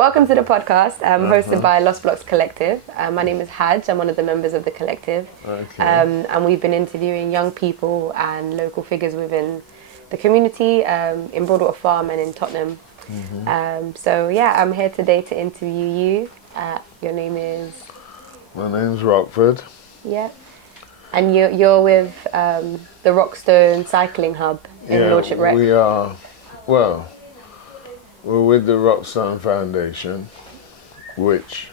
welcome to the podcast, hosted by Lost Blocks Collective. My name is Haj. I'm one of the members of the collective. Okay. And we've been interviewing young people and local figures within the community in Broadwater Farm and in Tottenham. So yeah, I'm here today to interview you. Your name is? My name's Rockford. Yeah. And you're with the Rockstone Cycling Hub in Lordship Rec. We are, well, we're with the Rockstone Foundation, which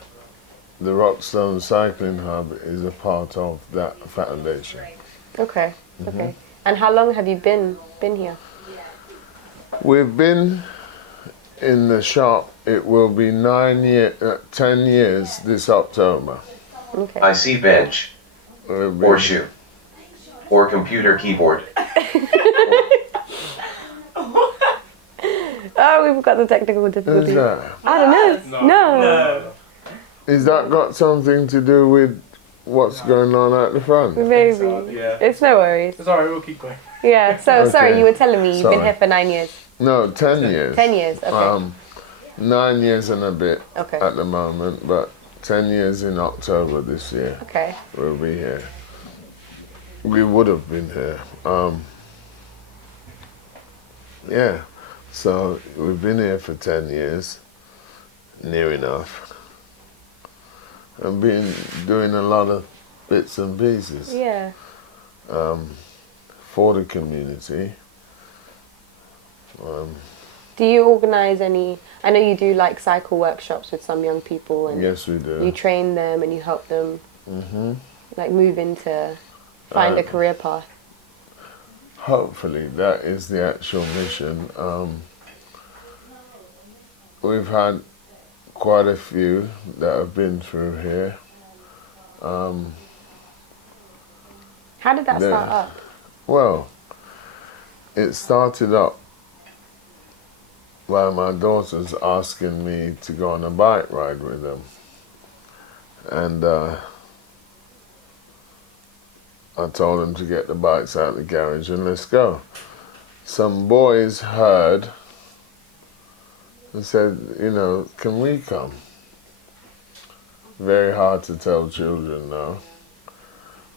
the Rockstone Cycling Hub is a part of that foundation. Okay, okay. And how long have you been here? We've been in the shop, it will be 10 years this October. Okay. I see bench, or shoe, or computer keyboard. Oh, we've got the technical difficulties. Is that? I don't know. No. Is that got something to do with what's going on at the front? Maybe. So, yeah. It's no worries. It's alright, we'll keep going. Yeah, so Okay. sorry, you were telling me you've been Sorry. here for 9 years. No, 10 years. 10 years, okay. 9 years and a bit Okay. at the moment, but 10 years in October this year. Okay. We'll be here. We would have been here. Yeah, so we've been here for 10 years, near enough. I've been doing a lot of bits and pieces Yeah. for the community. Do you organise any, I know you do like cycle workshops with some young people and Yes, we do. you train them and you help them like move into, find a career path. Hopefully, that is the actual mission. We've had quite a few that have been through here. How did that Yeah. start up? Well, it started up by my daughters asking me to go on a bike ride with them. And I told them to get the bikes out of the garage and let's go. Some boys heard and said, you know, can we come? Very hard to tell children now.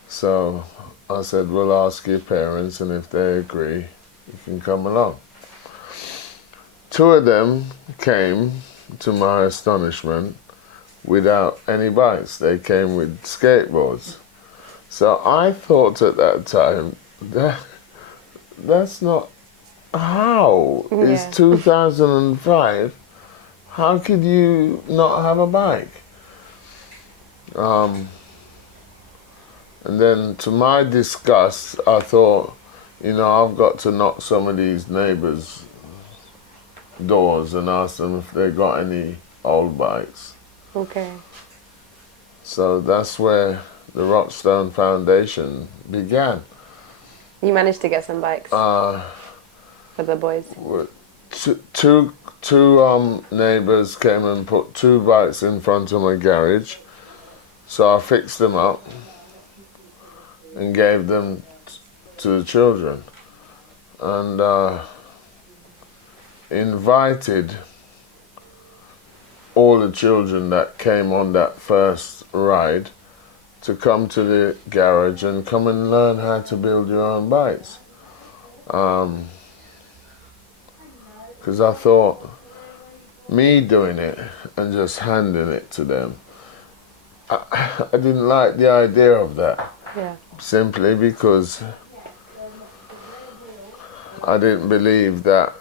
So I said, we'll ask your parents, and if they agree, you can come along. 2 of them came, to my astonishment, without any bikes. They came with skateboards. So I thought at that time, that's not, how? It's Yeah. 2005. How could you not have a bike? And then to my disgust, I thought, you know, I've got to knock some of these neighbours' doors and ask them if they got any old bikes. Okay. So that's where the Rockstone Foundation began. You managed to get some bikes for the boys? Two neighbours came and put 2 bikes in front of my garage. So I fixed them up and gave them to the children. And invited all the children that came on that first ride to come to the garage and come and learn how to build your own bikes. Because I thought, me doing it and just handing it to them, I didn't like the idea of that. Yeah. Simply because I didn't believe that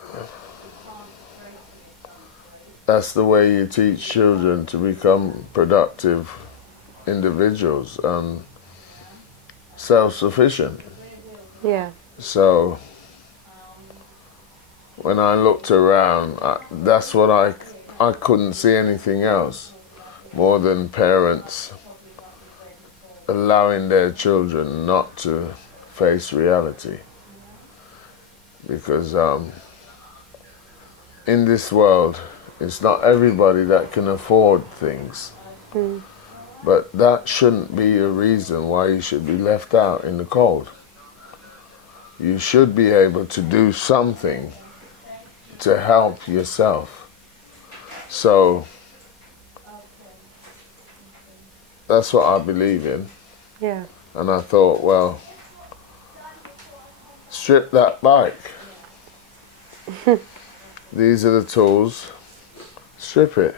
that's the way you teach children to become productive individuals and self-sufficient. Yeah. So when I looked around, that's what I couldn't see anything else more than parents allowing their children not to face reality. Because in this world, it's not everybody that can afford things. But that shouldn't be a reason why you should be left out in the cold. You should be able to do something to help yourself. So that's what I believe in. Yeah. And I thought, well, strip that bike. These are the tools. Strip it.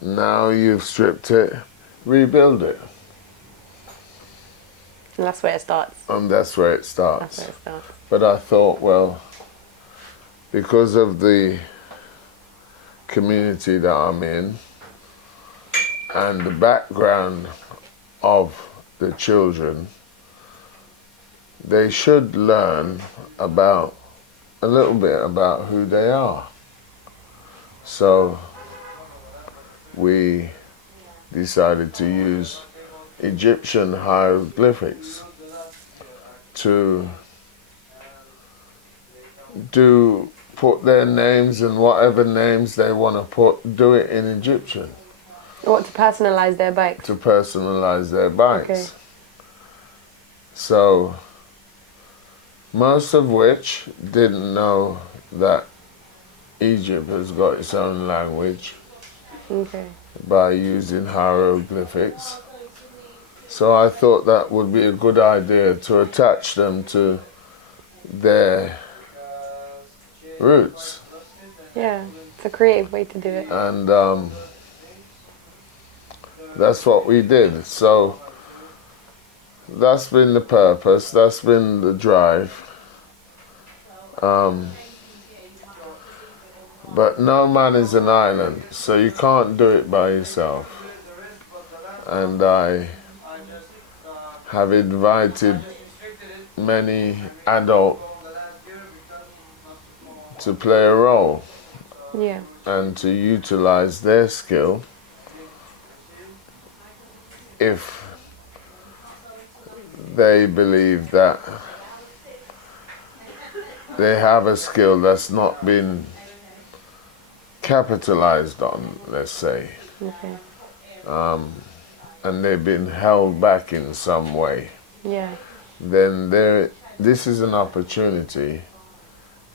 Now you've stripped it, rebuild it. And that's where it starts. And that's where it starts. That's where it starts. But I thought, well, because of the community that I'm in and the background of the children, they should learn about a little bit about who they are. So we decided to use Egyptian hieroglyphics to put their names and whatever names they want to put, do it in Egyptian. What, to personalize their bikes? To personalize their bikes. Okay. So, most of which didn't know that Egypt has got its own language Okay. by using hieroglyphics. So I thought that would be a good idea to attach them to their roots. Yeah, it's a creative way to do it. And that's what we did. So that's been the purpose, that's been the drive. But no man is an island, so you can't do it by yourself. And I have invited many adults to play a role Yeah. and to utilize their skill if they believe that they have a skill that's not been capitalized on, let's say, Okay. and they've been held back in some way. Yeah. Then this is an opportunity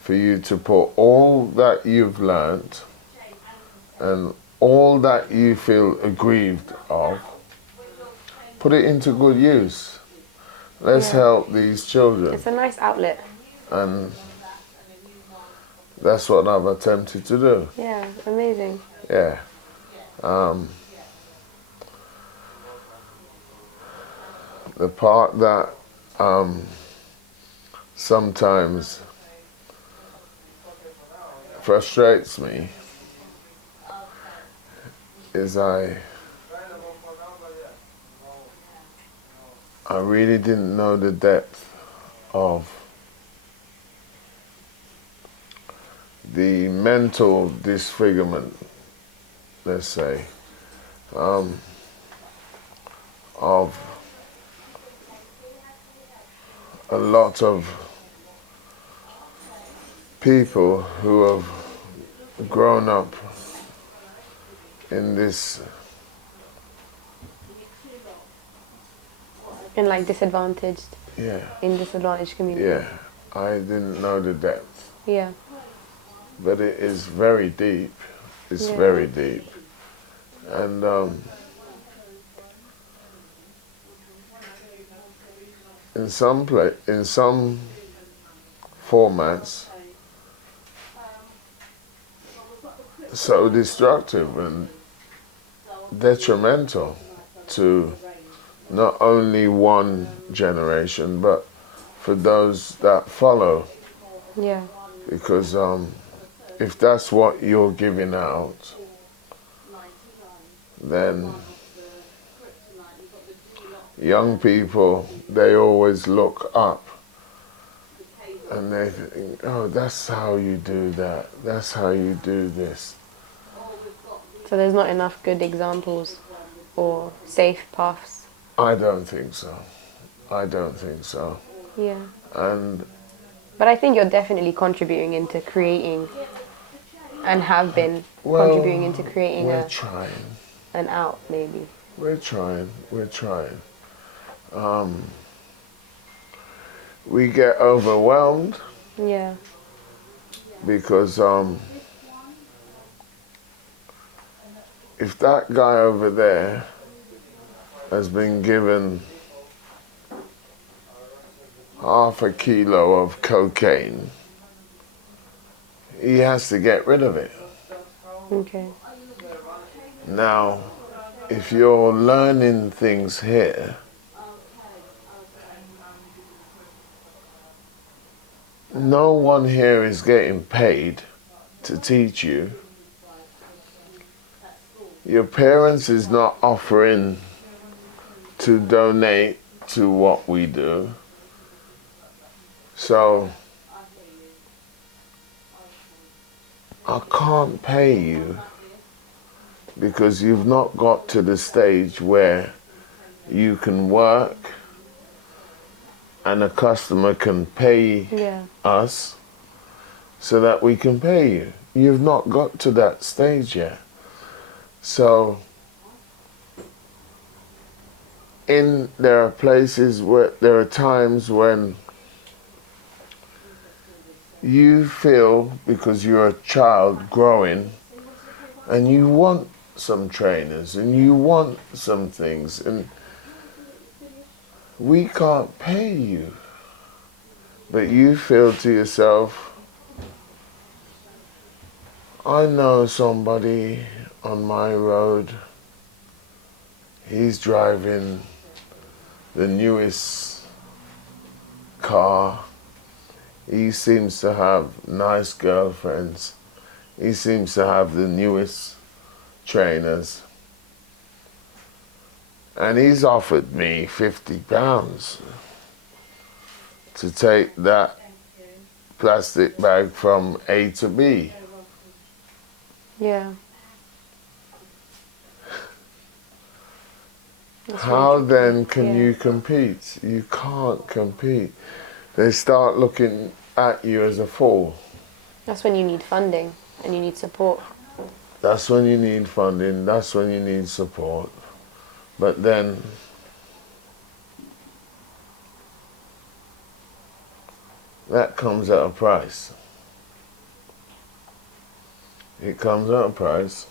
for you to put all that you've learnt and all that you feel aggrieved of, put it into good use. Let's help these children. It's a nice outlet. And that's what I've attempted to do. Yeah, amazing. Yeah. The part that sometimes frustrates me is I really didn't know the depth of the mental disfigurement, let's say, of a lot of people who have grown up in this, And like disadvantaged, yeah, in disadvantaged community. yeah, I didn't know the depth, Yeah. but it is very deep, it's Yeah. very deep, and in some formats, so destructive and detrimental to not only one generation, but for those that follow. Yeah. Because if that's what you're giving out, then young people, they always look up and they think, oh, that's how you do that, that's how you do this. So there's not enough good examples or safe paths. I don't think so. I don't think so. Yeah. And But I think you're definitely contributing into creating, and have been well, contributing into creating we're trying. an out, maybe. We're trying. We get overwhelmed Yeah. because if that guy over there has been given half a kilo of cocaine, he has to get rid of it. Okay. Now, if you're learning things here, no one here is getting paid to teach you. Your parents is not offering to donate to what we do. So, I can't pay you because you've not got to the stage where you can work and a customer can pay us so that we can pay you. You've not got to that stage yet. So, there are places where, there are times when you feel, because you're a child growing, and you want some trainers, and you want some things, and we can't pay you. But you feel to yourself, I know somebody on my road, he's driving the newest car, he seems to have nice girlfriends, he seems to have the newest trainers, and he's offered me £50 to take that plastic bag from A to B. Yeah. How then can you compete? You can't compete. They start looking at you as a fool. That's when you need funding and you need support. That's when you need funding, that's when you need support. But then, that comes at a price. It comes at a price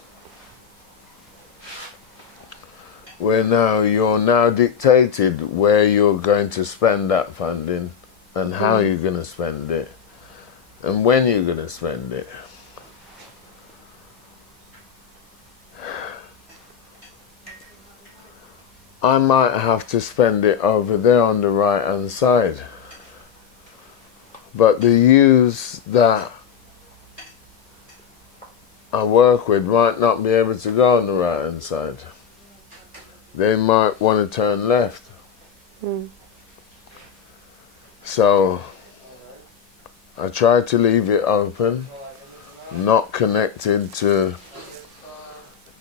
where now you're now dictated where you're going to spend that funding and how you're going to spend it and when you're going to spend it. I might have to spend it over there on the right hand side, but the youths that I work with might not be able to go on the right hand side. They might want to turn left. So I try to leave it open, not connected to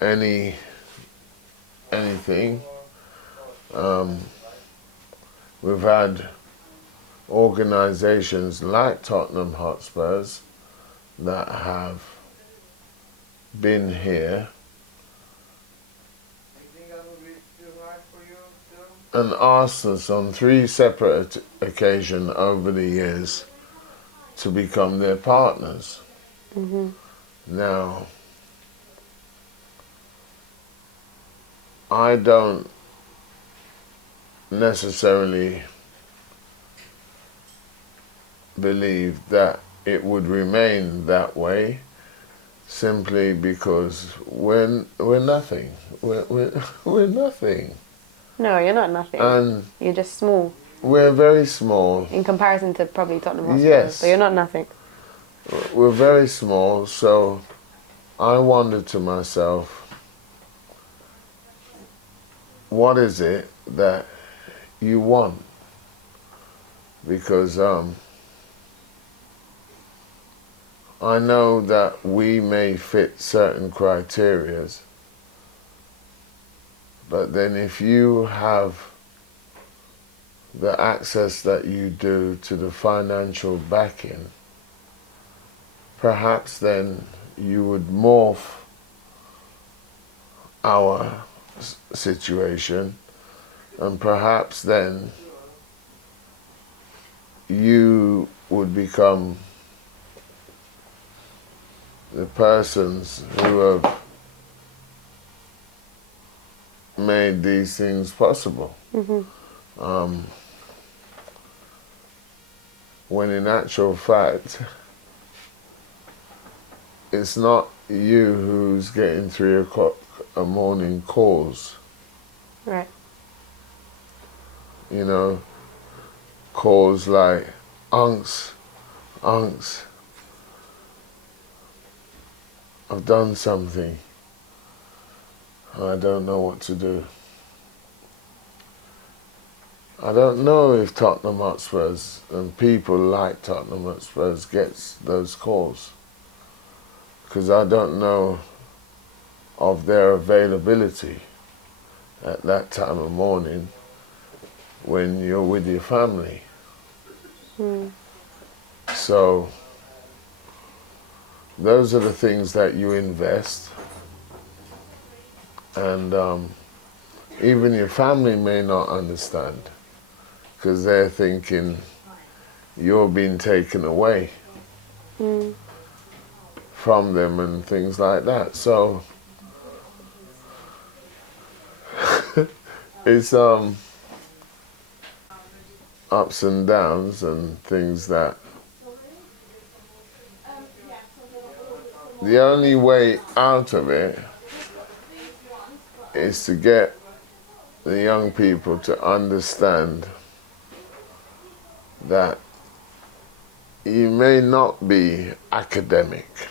anything. We've had organizations like Tottenham Hotspurs that have been here and asked us on 3 separate occasions over the years to become their partners. Now, I don't necessarily believe that it would remain that way, simply because we're nothing. We're nothing. No, you're not nothing. And you're just small. We're very small. In comparison to probably Tottenham Hotspur. Yes. So you're not nothing. We're very small, so I wondered to myself, what is it that you want? Because I know that we may fit certain criterias, but then if you have the access that you do to the financial backing, perhaps then you would morph our situation, and perhaps then you would become the persons who have made these things possible. When in actual fact, it's not you who's getting 3 o'clock a morning calls. Right. You know, calls like, unks, I've done something. I don't know what to do. I don't know if Tottenham Hotspurs and people like Tottenham Hotspurs gets those calls, because I don't know of their availability at that time of morning when you're with your family. So those are the things that you invest, and even your family may not understand, because they're thinking you're being taken away from them and things like that. So it's ups and downs and things that the only way out of it is to get the young people to understand that you may not be academic,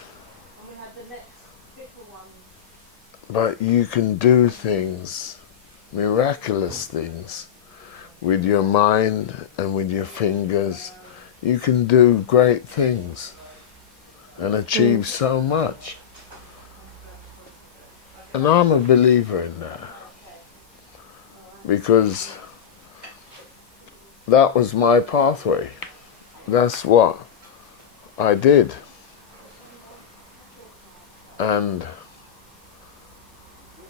but you can do things, miraculous things, with your mind and with your fingers. You can do great things and achieve so much. And I'm a believer in that, because that was my pathway. That's what I did. And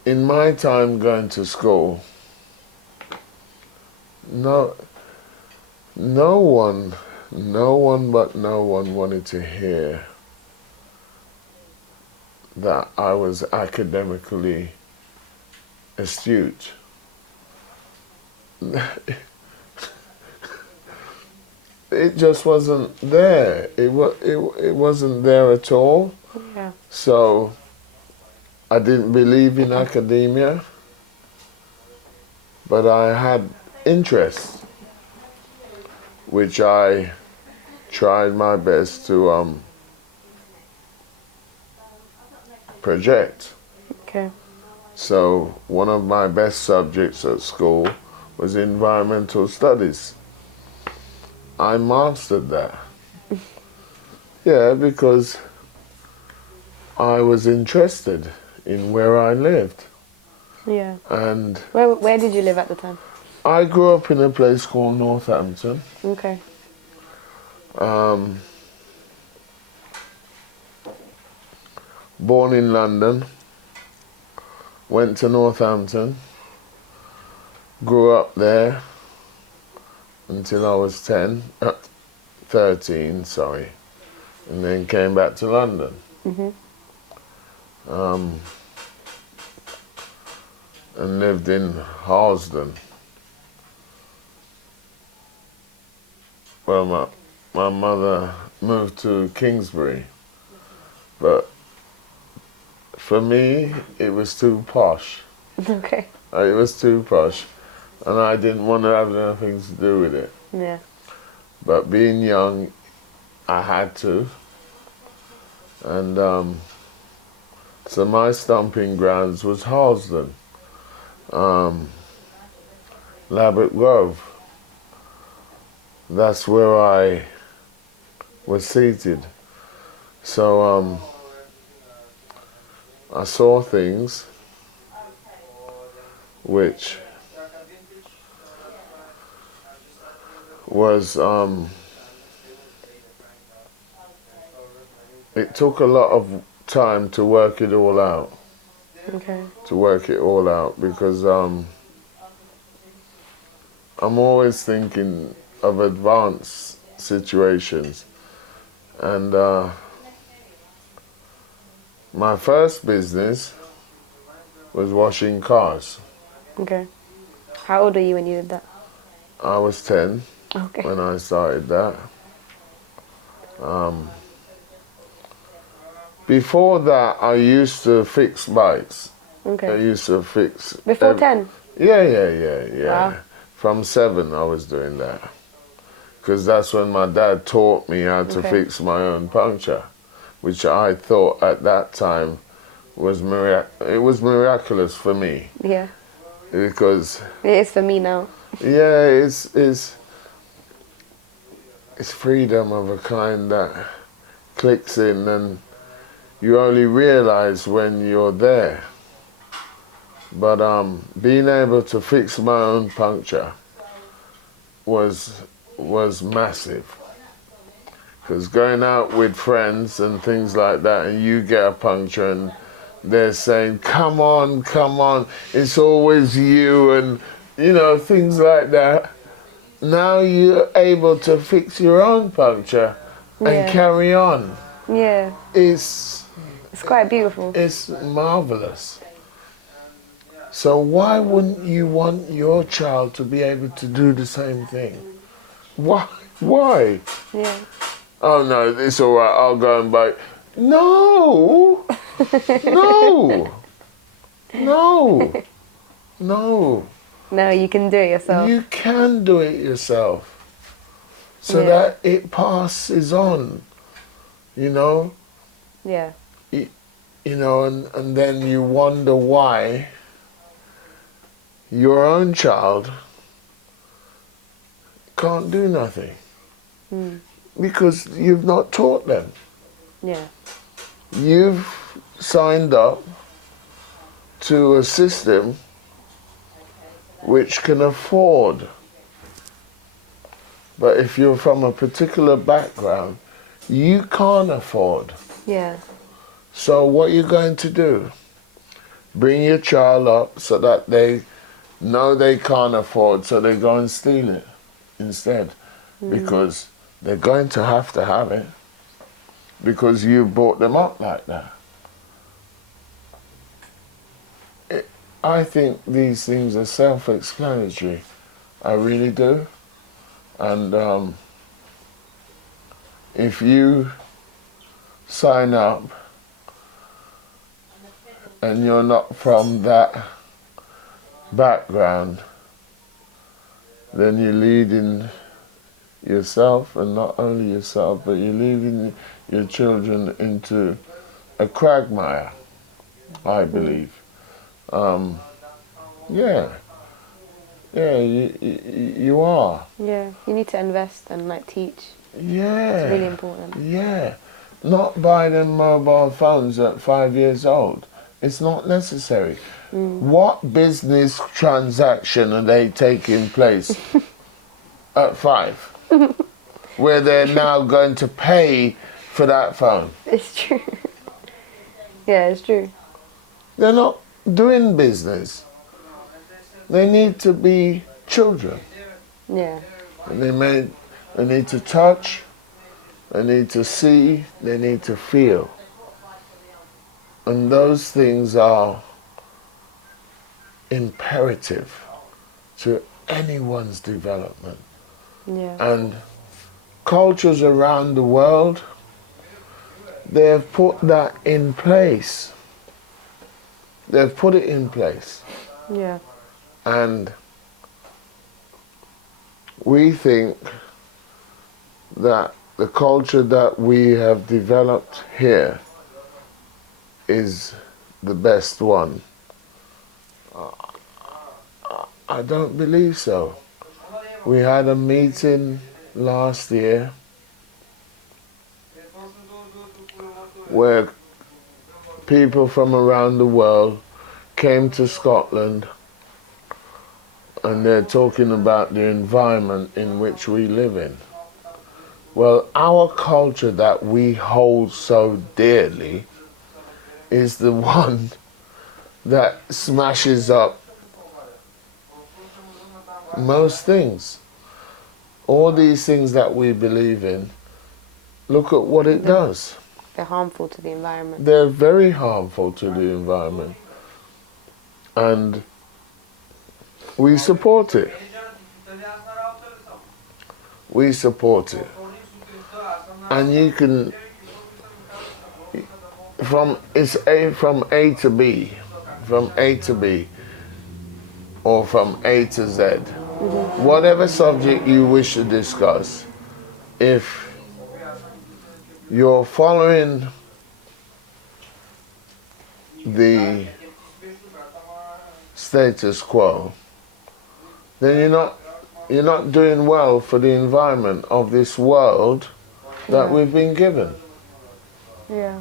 in my time going to school, no one wanted to hear that I was academically astute. It just wasn't there. It wasn't there at all. Yeah. So I didn't believe in academia, but I had interest, which I tried my best to project. Okay. So one of my best subjects at school was environmental studies. I mastered that. Yeah, because I was interested in where I lived. Yeah. And Where did you live at the time? I grew up in a place called Northampton. Okay. Born in London, went to Northampton, grew up there until I was 13, sorry, and then came back to London. And lived in Harlesden. Well, my mother moved to Kingsbury, but for me, it was too posh. Okay. It was too posh, and I didn't want to have anything to do with it. Yeah. But being young, I had to. And so my stomping grounds was Harlesden, Labatt Grove. That's where I was seated. So I saw things which was, it took a lot of time to work it all out. Okay. To work it all out, because I'm always thinking of advanced situations. And my first business was washing cars. Okay. How old were you when you did that? I was 10 Okay. when I started that. Before that, I used to fix bikes. I Okay. used to fix... Before 10? Yeah. Wow. From 7, I was doing that. Because that's when my dad taught me how to Okay. fix my own puncture, which I thought at that time was it was miraculous for me. Yeah. Because, It is for me now. yeah, it's freedom of a kind that clicks in, and you only realize when you're there. But being able to fix my own puncture was massive. Because going out with friends and things like that, and you get a puncture and they're saying, come on, it's always you, and things like that. Now you're able to fix your own puncture and Yeah. carry on. Yeah. It's quite beautiful. It's marvelous. So why wouldn't you want your child to be able to do the same thing? Why? Yeah. Oh no, it's all right, I'll go and buy. No! No. No, you can do it yourself. You can do it yourself. So Yeah. that it passes on, Yeah. and then you wonder why your own child can't do nothing. Because you've not taught them. Yeah. You've signed up to a system which can afford. But if you're from a particular background, you can't afford. Yeah. So what are you going to do? Bring your child up so that they know they can't afford, so they go and steal it instead. Because they're going to have it. Because you brought them up like that. I think these things are self-explanatory. I really do. And if you sign up and you're not from that background, then you're leading yourself, and not only yourself, but you're leading your children into a quagmire, I believe. You are. Yeah, you need to invest and teach. Yeah. It's really important. Yeah. Not buy them mobile phones at 5 years old. It's not necessary. What business transaction are they taking place at 5? Where they're now going to pay for that phone? It's true. Yeah, it's true. They're not doing business. They need to be children. Yeah. And they need to touch, they need to see, they need to feel. And those things are imperative to anyone's development. Yeah. And cultures around the world, they have put that in place. They've put it in place. Yeah. And we think that the culture that we have developed here is the best one. I don't believe so. We had a meeting last year where people from around the world came to Scotland, and they're talking about the environment in which we live in. Well, our culture that we hold so dearly is the one that smashes up most things. All these things that we believe in, look at what it does. They're harmful to the environment. They're very harmful to the environment. And we support it. We support it. And you can, from A to B, from A to B, or from A to Z, whatever subject you wish to discuss, if you're following the status quo, then you're not doing well for the environment of this world that we've been given. Yeah.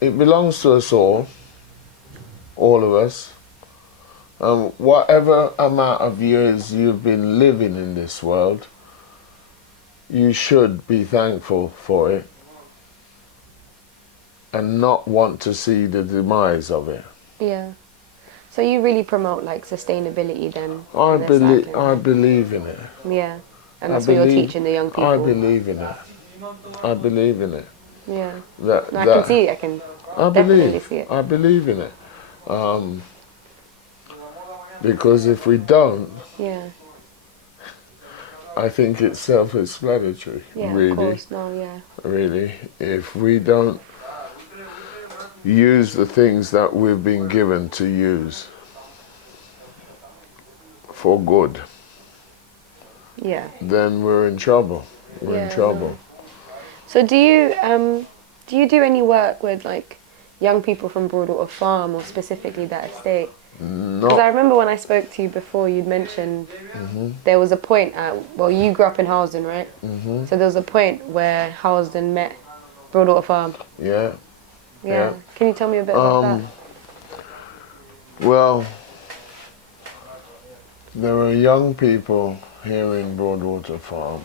It belongs to us all of us. Whatever amount of years you've been living in this world, you should be thankful for it and not want to see the demise of it. Yeah. So you really promote like sustainability then? I believe in it. Yeah. And that's what you're teaching the young people? I believe in it. I believe in it. Yeah. I can see it. I can definitely see it. I believe in it. Because if we don't, yeah, I think it's self-explanatory. Yeah, really. Of course. No, yeah. Really. If we don't use the things that we've been given to use for good, yeah, then we're in trouble. We're in trouble. No. So do you do any work with like young people from Broadwater Farm or specifically that estate? Because I remember when I spoke to you before, you'd mentioned there was a point well, you grew up in Harlesden, right? So there was a point where Harlesden met Broadwater Farm. Yeah. Yeah. Can you tell me a bit about that? Well, there were young people here in Broadwater Farm,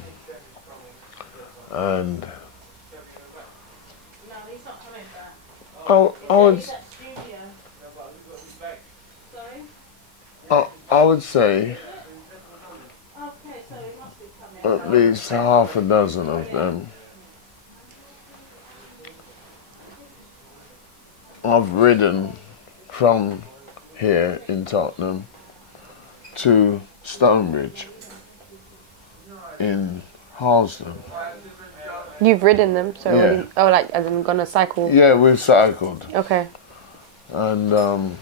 and I would say at least half a dozen of them I've ridden from here in Tottenham to Stonebridge in Harlesden. You've ridden them, so Yeah. like as in gonna cycle? Yeah, we've cycled. Okay. And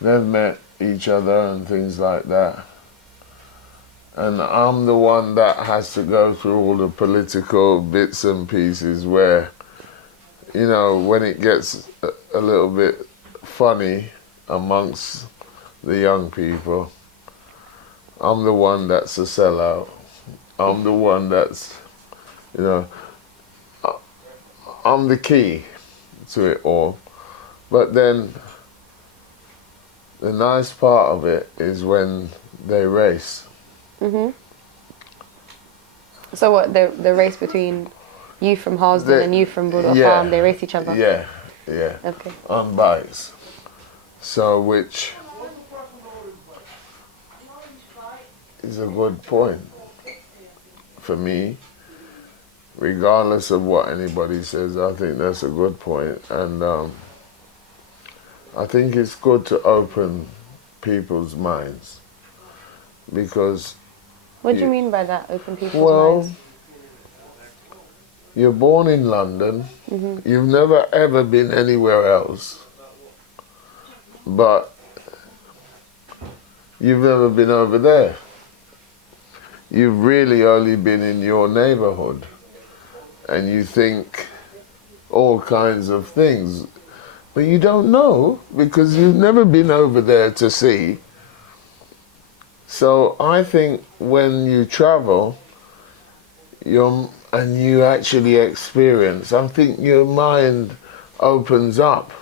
they've met each other and things like that. And I'm the one that has to go through all the political bits and pieces where, you know, when it gets a little bit funny amongst the young people, I'm the one that's a sellout. I'm the one that's, you know, I'm the key to it all. But then the nice part of it is when they race. So what, the race between you from Harlesden and you from Broadwater Farm, they race each other? Yeah, yeah. Okay. On bikes. So which is a good point for me. Regardless of what anybody says, I think that's a good point. And I think it's good to open people's minds, because... What do you mean by that, open people's minds? You're born in London, you've never ever been anywhere else, but you've never been over there. You've really only been in your neighborhood, and you think all kinds of things, but you don't know because you've never been over there to see. So I think when you travel, and you actually experience, I think your mind opens up.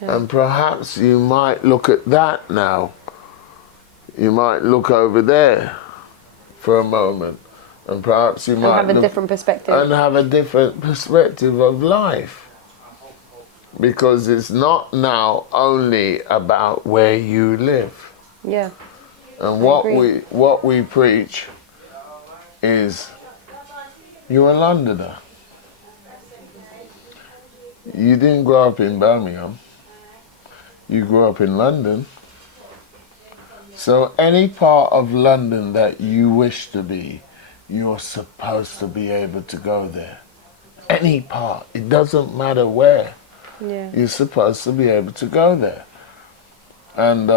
Yeah. And perhaps you might look at that now. You might look over there for a moment, and perhaps you might have a different perspective. And have a different perspective of life. Because it's not now only about where you live. Yeah. And what we preach is, you're a Londoner. You didn't grow up in Birmingham. You grew up in London. So any part of London that you wish to be, you're supposed to be able to go there. Any part. It doesn't matter where. Yeah. You're supposed to be able to go there. And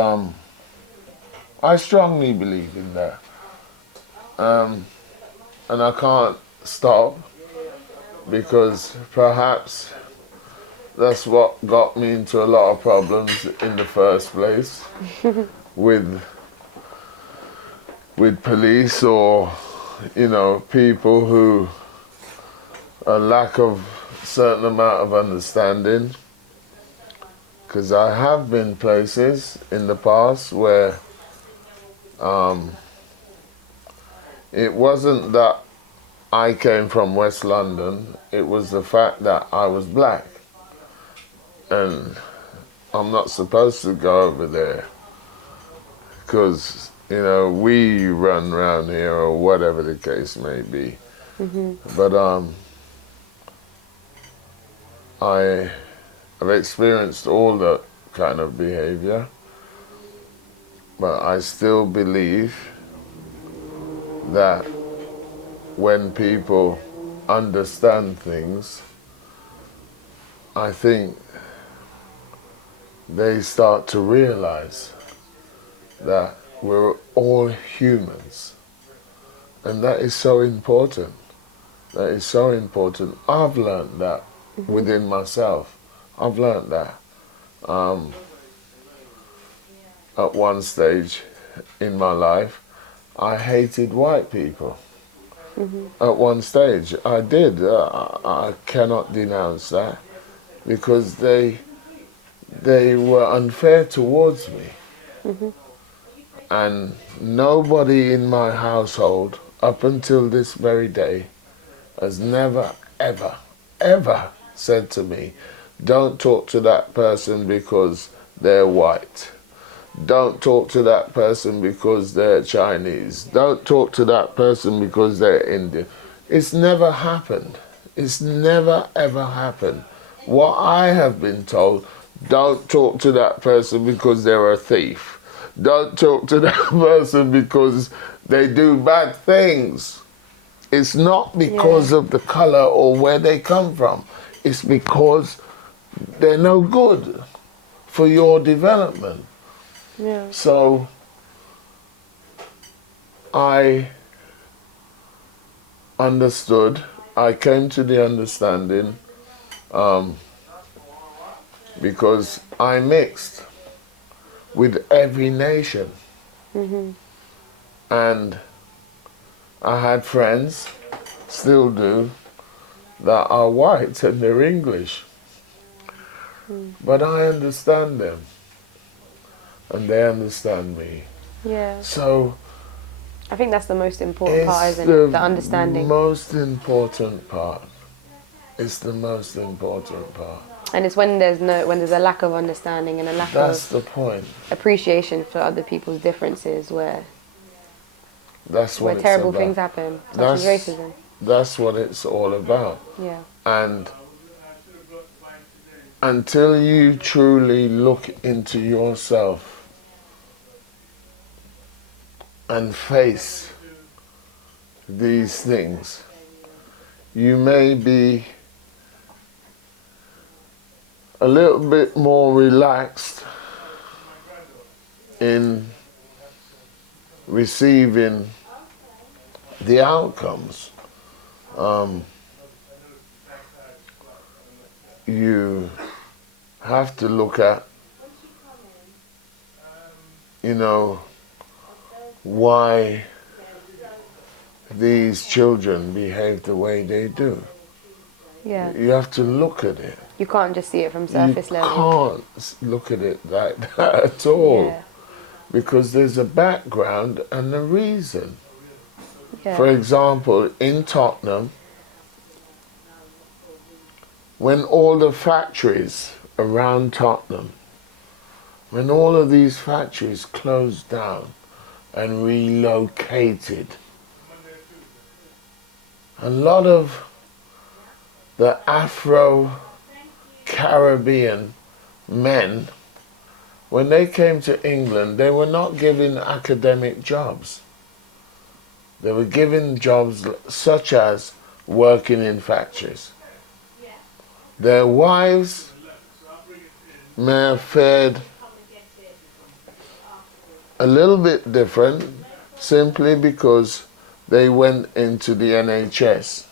I strongly believe in that. And I can't stop, because perhaps that's what got me into a lot of problems in the first place with police, or, you know, people who a lack of certain amount of understanding. Because I have been places in the past where it wasn't that I came from West London, it was the fact that I was black. And I'm not supposed to go over there because, you know, we run around here, or whatever the case may be. But I have experienced all that kind of behavior, but I still believe that when people understand things, I think they start to realize that we're all humans. And that is so important. That is so important. I've learned that within myself. I've learned that. At one stage in my life, I hated white people. At one stage, I did. I cannot denounce that, because they were unfair towards me. And nobody in my household, up until this very day, has never, ever, ever said to me, don't talk to that person because they're white. Don't talk to that person because they're Chinese. Don't talk to that person because they're Indian. It's never happened. It's never, ever happened. What I have been told, don't talk to that person because they're a thief. Don't talk to that person because they do bad things. It's not because of the color or where they come from. It's because they're no good for your development. Yeah. So I understood, I came to the understanding, because I mixed with every nation. And I had friends, still do, that are white and they're English. But I understand them, and they understand me. Yeah. So I think that's the most important part, it's isn't it? The understanding. most important part. It's the most important part. And it's when there's a lack of understanding and a lack That's of the point. appreciation for other people's differences where That's what it's terrible about. things happen, such as racism. That's what it's all about. Yeah. And until you truly look into yourself and face these things, you may be a little bit more relaxed in receiving the outcomes. You have to look at, you know, why these children behave the way they do. Yeah. You have to look at it. You can't just see it from surface level. You can't look at it like that at all. Yeah. Because there's a background and a reason. Yeah. For example, in Tottenham, when all the factories around Tottenham, when all of these factories closed down and relocated, a lot of the Afro-Caribbean men when they came to England, they were not given academic jobs. They were given jobs such as working in factories. Their wives may have fared a little bit different simply because they went into the NHS.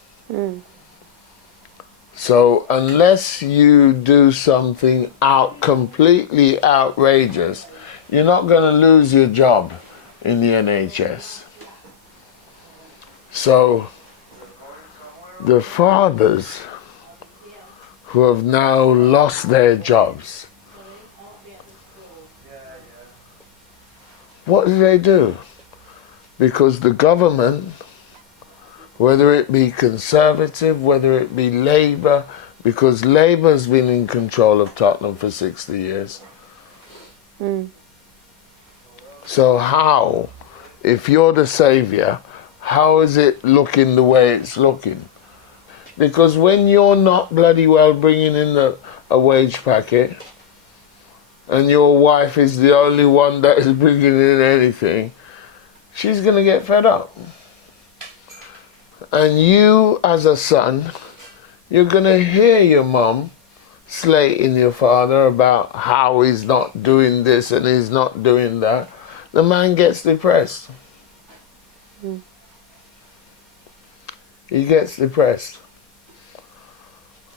So unless you do something completely outrageous, you're not going to lose your job in the NHS. So the fathers who have now lost their jobs, what do? Because the government, whether it be Conservative, whether it be Labour, because Labour's been in control of Tottenham for 60 years. So how, if you're the saviour, how is it looking the way it's looking? Because when you're not bloody well bringing in a wage packet, and your wife is the only one that is bringing in anything, she's going to get fed up. And you, as a son, you're going to hear your mum slating your father about how he's not doing this and he's not doing that. The man gets depressed. He gets depressed.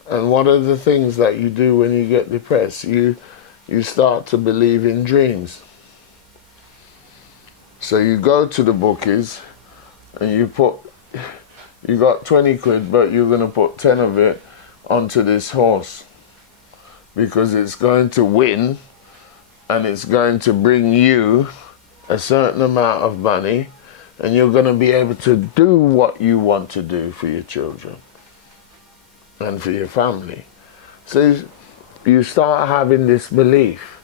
And what are the things that you do when you get depressed? You start to believe in dreams. So you go to the bookies and you got 20 quid, but you're going to put 10 of it onto this horse because it's going to win and it's going to bring you a certain amount of money and you're going to be able to do what you want to do for your children and for your family. So you start having this belief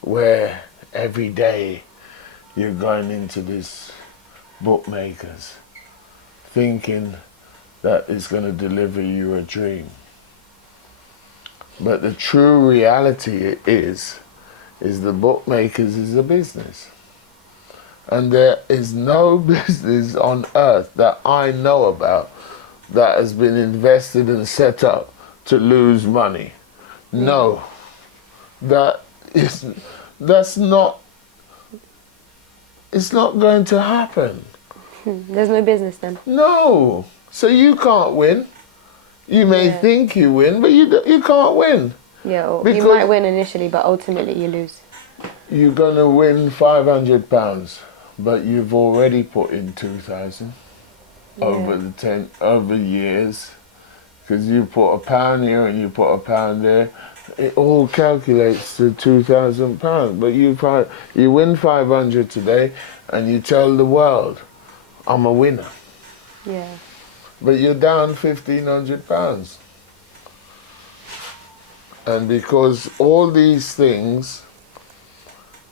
where every day you're going into this bookmakers thinking that it's going to deliver you a dream. But the true reality is the bookmakers is a business. And there is no business on earth that I know about that has been invested and set up to lose money. No. It's not going to happen. There's no business then? No. So you can't win. You may think you win, but you can't win. Yeah, or you might win initially, but ultimately you lose. You're going to win £500, but you've already put in 2,000 over years, because you put £1 here and you put £1 there. It all calculates to £2,000. But you win 500 today, and you tell the world, I'm a winner. Yeah. But you're down £1,500. And because all these things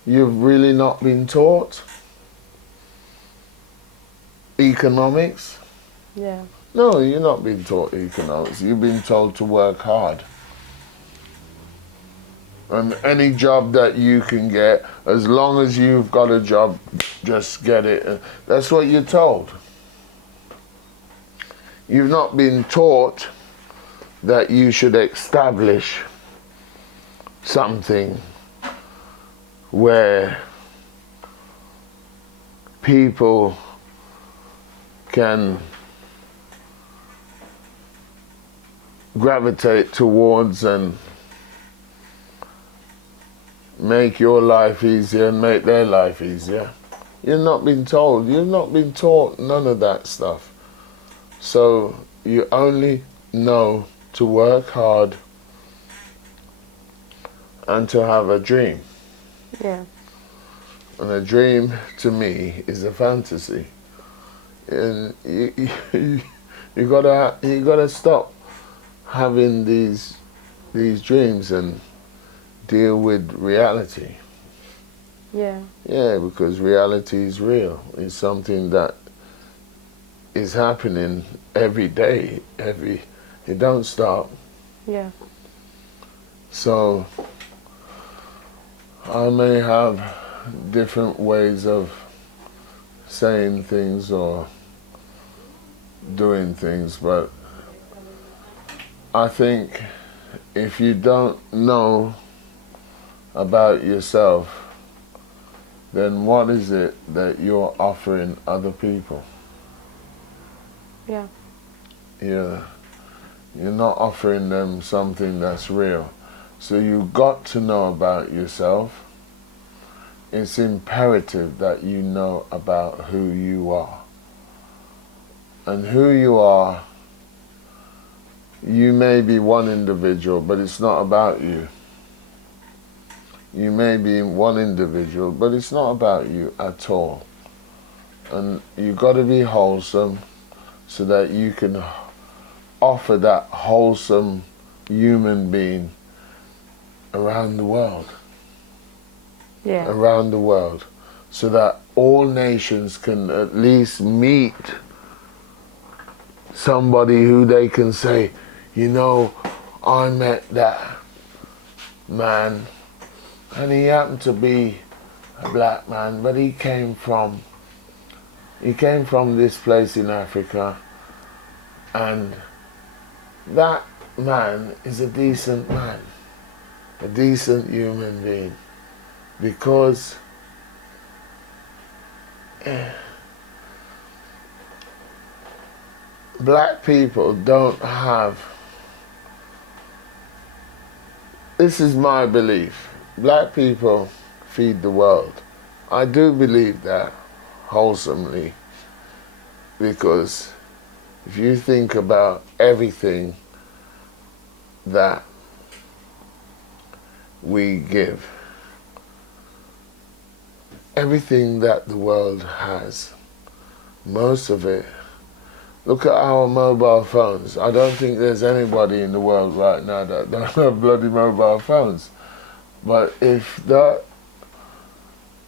you've really not been taught. Economics. Yeah. No, you're not being taught economics. You've been told to work hard. And any job that you can get, as long as you've got a job, just get it. That's what you're told. You've not been taught that you should establish something where people can gravitate towards and make your life easier and make their life easier. You've not been told, you've not been taught none of that stuff. So you only know to work hard and to have a dream. Yeah. And a dream, to me, is a fantasy. And you gotta stop having these dreams and deal with reality. Yeah. Yeah, because reality is real. It's something that is happening every day. It don't stop. Yeah. So I may have different ways of saying things or doing things, but I think if you don't know about yourself, then what is it that you're offering other people? Yeah. You're not offering them something that's real. So you've got to know about yourself. It's imperative that you know about who you are. And who you are, you may be one individual, but it's not about you. You may be one individual, but it's not about you at all. And you've got to be wholesome so that you can offer that wholesome human being around the world. Yeah. Around the world. So that all nations can at least meet somebody who they can say, you know, I met that man and he happened to be a black man, but he came from this place in Africa, and that man is a decent man, a decent human being, because black people don't have, this is my belief, black people feed the world. I do believe that wholesomely, because if you think about everything that we give, everything that the world has, most of it, look at our mobile phones. I don't think there's anybody in the world right now that don't have bloody mobile phones. But if that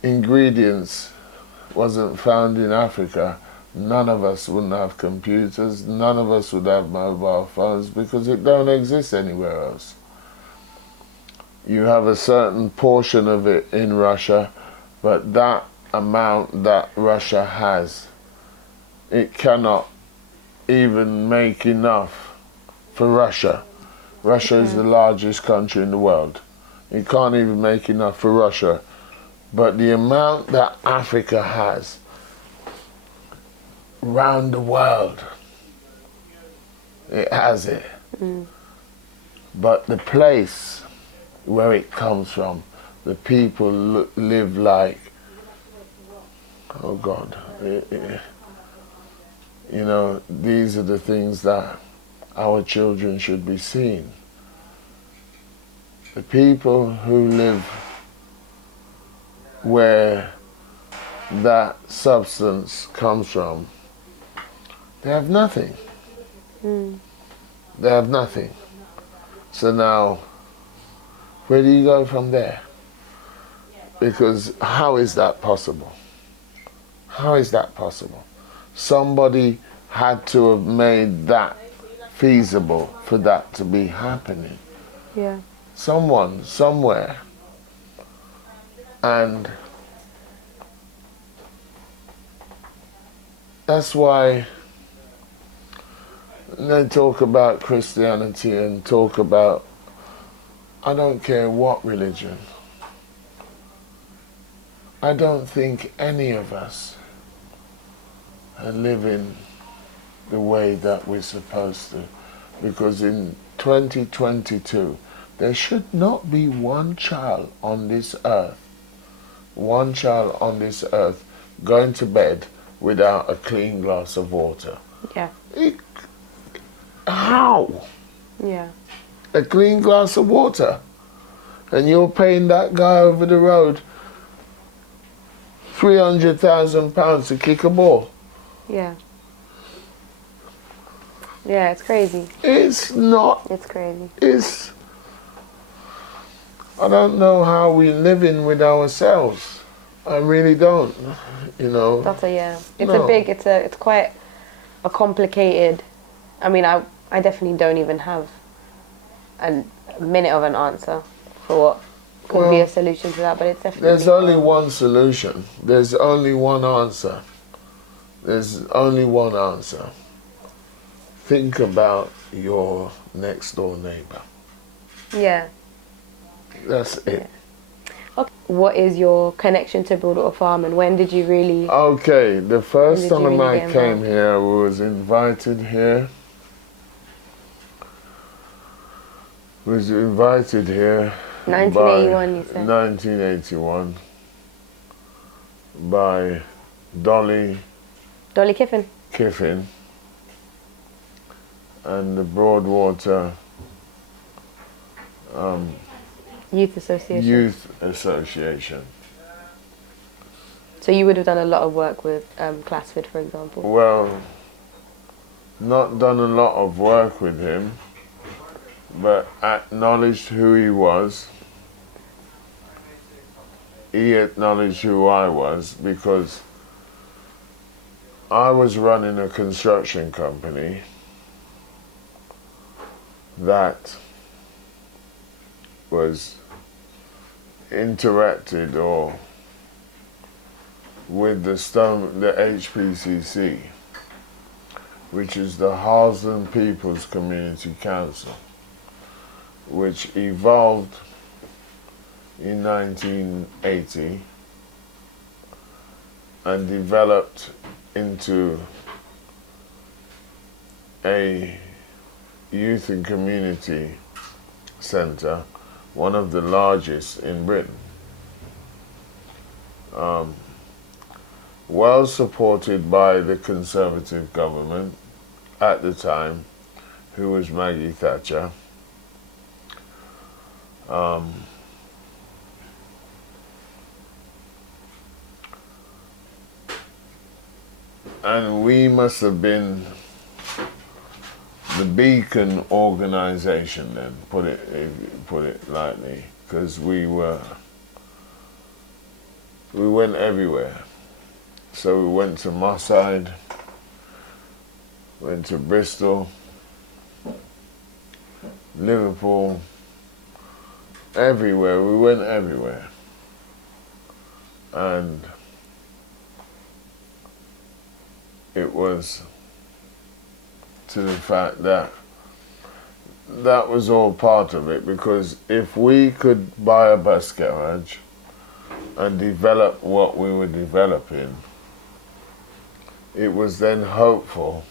ingredients wasn't found in Africa, none of us wouldn't have computers, none of us would have mobile phones, because it don't exist anywhere else. You have a certain portion of it in Russia, but that amount that Russia has, it cannot even make enough for Russia. Russia is the largest country in the world. It can't even make enough for Russia. But the amount that Africa has around the world, it has it. But the place where it comes from, the people live like, oh God, you know, these are the things that our children should be seeing. The people who live where that substance comes from, they have nothing. They have nothing. So now, where do you go from there? Because how is that possible? How is that possible? Somebody had to have made that feasible for that to be happening. Yeah. Someone, somewhere. And that's why they talk about Christianity and talk about, I don't care what religion. I don't think any of us are living the way that we're supposed to. Because in 2022, there should not be one child on this earth, going to bed without a clean glass of water. Yeah. How? Yeah. A clean glass of water. And you're paying that guy over the road £300,000 to kick a ball. Yeah. Yeah, it's crazy. It's not. It's crazy. It's, I don't know how we're living with ourselves. I really don't, you know. That's a, yeah. It's No. it's quite a complicated, I mean, I definitely don't even have a minute of an answer for could be a solution to that, but it's definitely... There's only one solution. There's only one answer. There's only one answer. Think about your next door neighbor. Yeah. That's it. Yeah. Okay. What is your connection to Broadwater Farm, and when did you really... Okay, the first time really I get came involved? here, I was invited here. Was invited here 1981, you said? 1981 by Dolly Kiffin. And the Broadwater Youth Association. Youth Association. So you would have done a lot of work with Classford, for example. Well, not done a lot of work with him, but acknowledged who he was. He acknowledged who I was, because I was running a construction company that was interacted or with the HPCC, which is the Harlesden People's Community Council, which evolved in 1980 and developed into a youth and community centre, one of the largest in Britain. Well supported by the Conservative government at the time, who was Maggie Thatcher. And we must have been the beacon organisation then, put it lightly, because we went everywhere. So we went to Mosside, went to Bristol, Liverpool, everywhere. We went everywhere. And it was to the fact that that was all part of it, because if we could buy a bus garage and develop what we were developing, it was then hopeful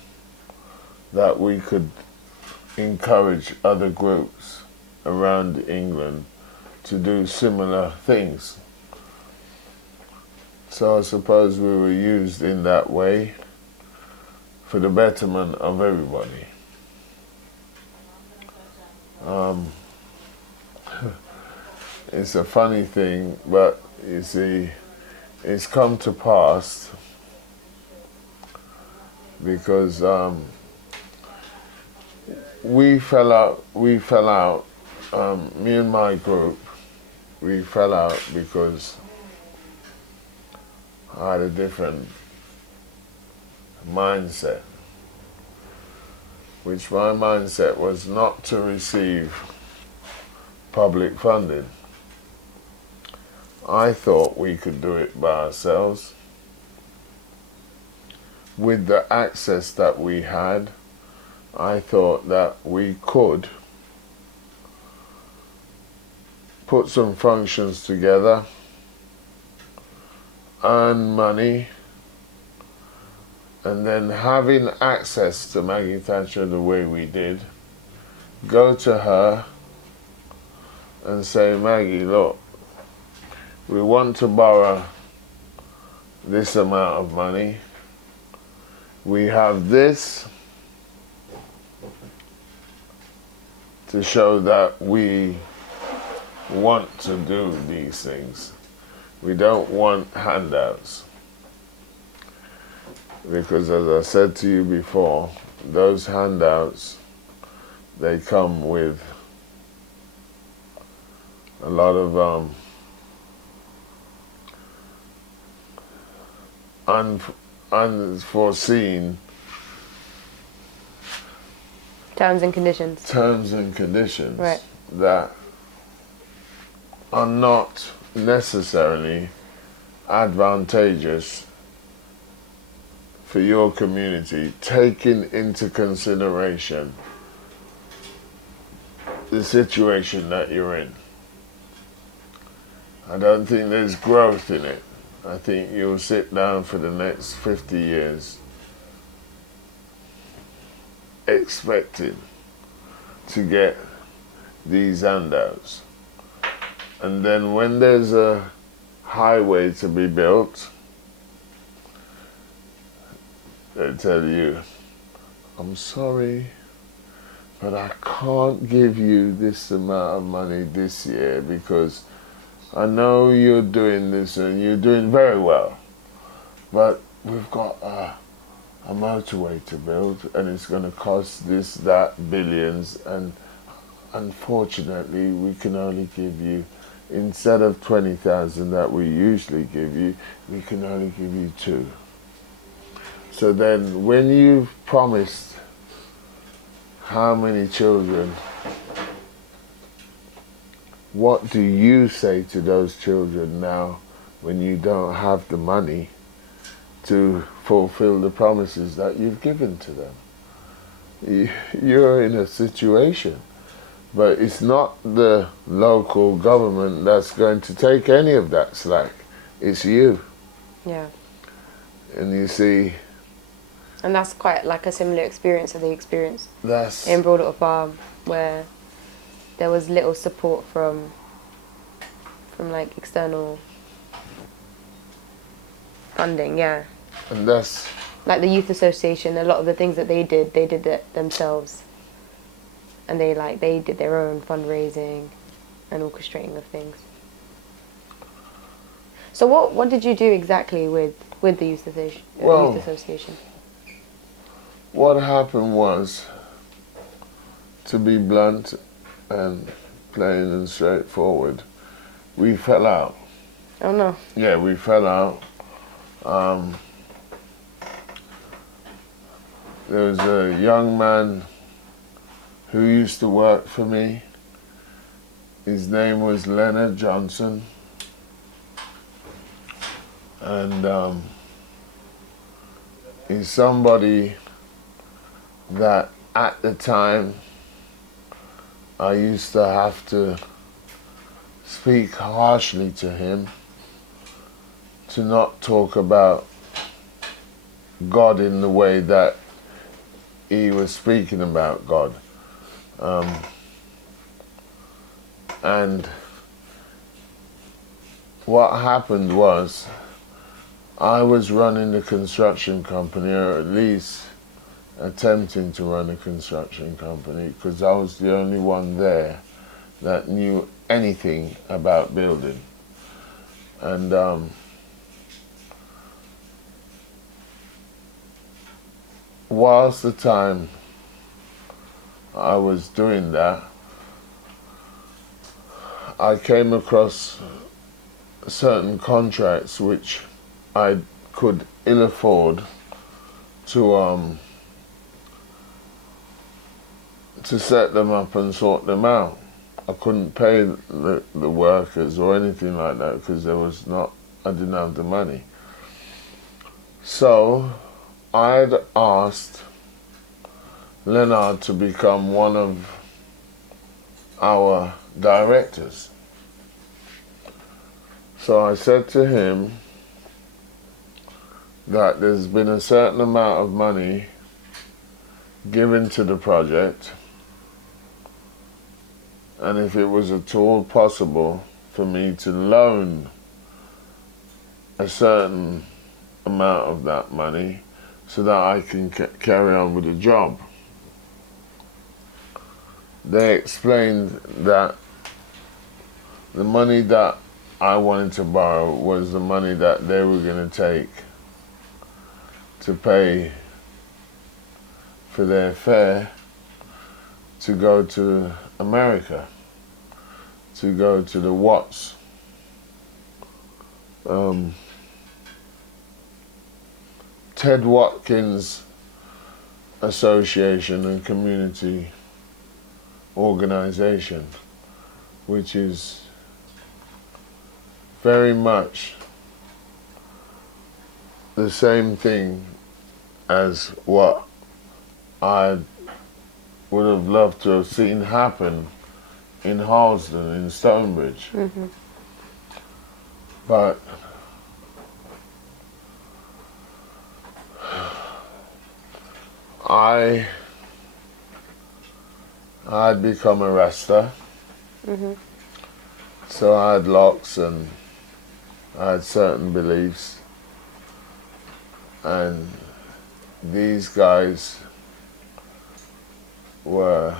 that we could encourage other groups around England to do similar things. So I suppose we were used in that way for the betterment of everybody. It's a funny thing, but you see, it's come to pass because we fell out, me and my group, we fell out because I had a different mindset, which my mindset was not to receive public funding. I thought we could do it by ourselves. With the access that we had, I thought that we could put some functions together, earn money, and then having access to Maggie Thatcher the way we did, go to her and say, Maggie, look, we want to borrow this amount of money. We have this to show that we want to do these things. We don't want handouts. Because as I said to you before, those handouts, they come with a lot of unforeseen Terms and conditions. Terms and conditions, right, that are not necessarily advantageous for your community, taking into consideration the situation that you're in. I don't think there's growth in it. I think you'll sit down for the next 50 years expecting to get these handouts. And then when there's a highway to be built, they tell you, I'm sorry, but I can't give you this amount of money this year because I know you're doing this and you're doing very well, but we've got a motorway to build and it's going to cost this, that, billions, and unfortunately we can only give you, instead of 20,000 that we usually give you, we can only give you 2. So then when you've promised how many children, what do you say to those children now when you don't have the money to fulfill the promises that you've given to them? You're in a situation, but it's not the local government that's going to take any of that slack. It's you. Yeah. And you see... And that's quite like a similar experience that they experienced That's... in Broadwater Farm, where there was little support from like external funding, yeah. And that's... Like the youth association, a lot of the things that they did it themselves. And they did their own fundraising and orchestrating of things. So what did you do exactly with the youth association? What happened was, to be blunt and plain and straightforward, we fell out. Oh no. Yeah, we fell out. There was a young man who used to work for me. His name was Leonard Johnson. And he's somebody that at the time I used to have to speak harshly to him, to not talk about God in the way that he was speaking about God. And what happened was, I was running the construction company, or at least attempting to run a construction company, because I was the only one there that knew anything about building. And whilst the time I was doing that, I came across certain contracts which I could ill afford to set them up and sort them out. I couldn't pay the workers or anything like that because I didn't have the money. So I'd asked Leonard to become one of our directors. So I said to him that there's been a certain amount of money given to the project, and if it was at all possible for me to loan a certain amount of that money so that I can carry on with the job. They explained that the money that I wanted to borrow was the money that they were going to take to pay for their fare to go to America, to go to the Watts. Ted Watkins Association and Community Organization, which is very much the same thing as what I would have loved to have seen happen in Harlesden, in Stonebridge. But I had become a Rasta, so I had locks and I had certain beliefs, and these guys were,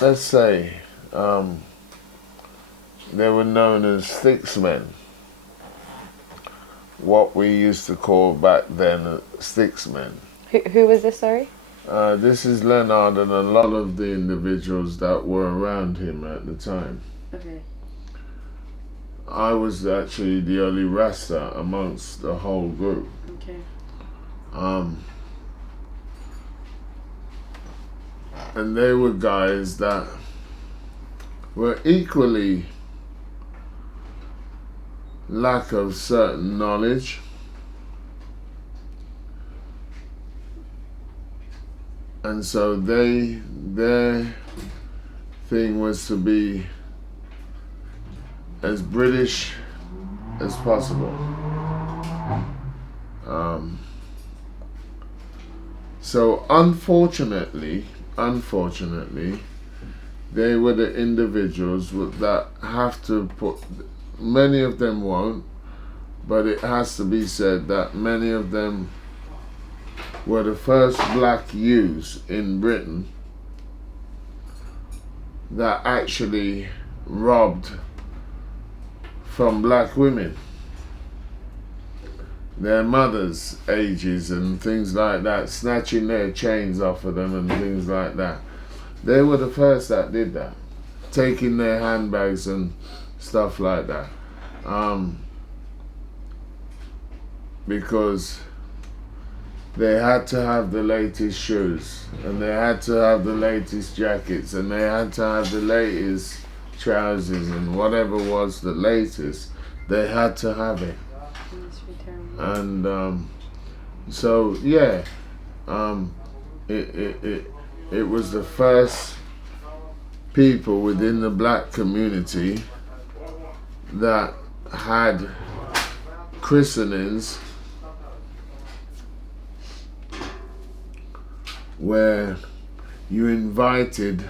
let's say, they were known as Sticksmen, what we used to call back then Sticksmen. Who was this, sorry? This is Leonard and a lot of the individuals that were around him at the time. Okay. I was actually the only Rasta amongst the whole group. Okay. And they were guys that were equally lack of certain knowledge, and so their thing was to be as British as possible. So unfortunately, they were the individuals that have to put, many of them won't, but it has to be said that many of them were the first black youths in Britain that actually robbed from black women, their mothers' ages and things like that, snatching their chains off of them and things like that. They were the first that did that, taking their handbags and stuff like that, because they had to have the latest shoes, and they had to have the latest jackets, and they had to have the latest trousers, and whatever was the latest, they had to have it. And so yeah, it was the first people within the black community that had christenings where you invited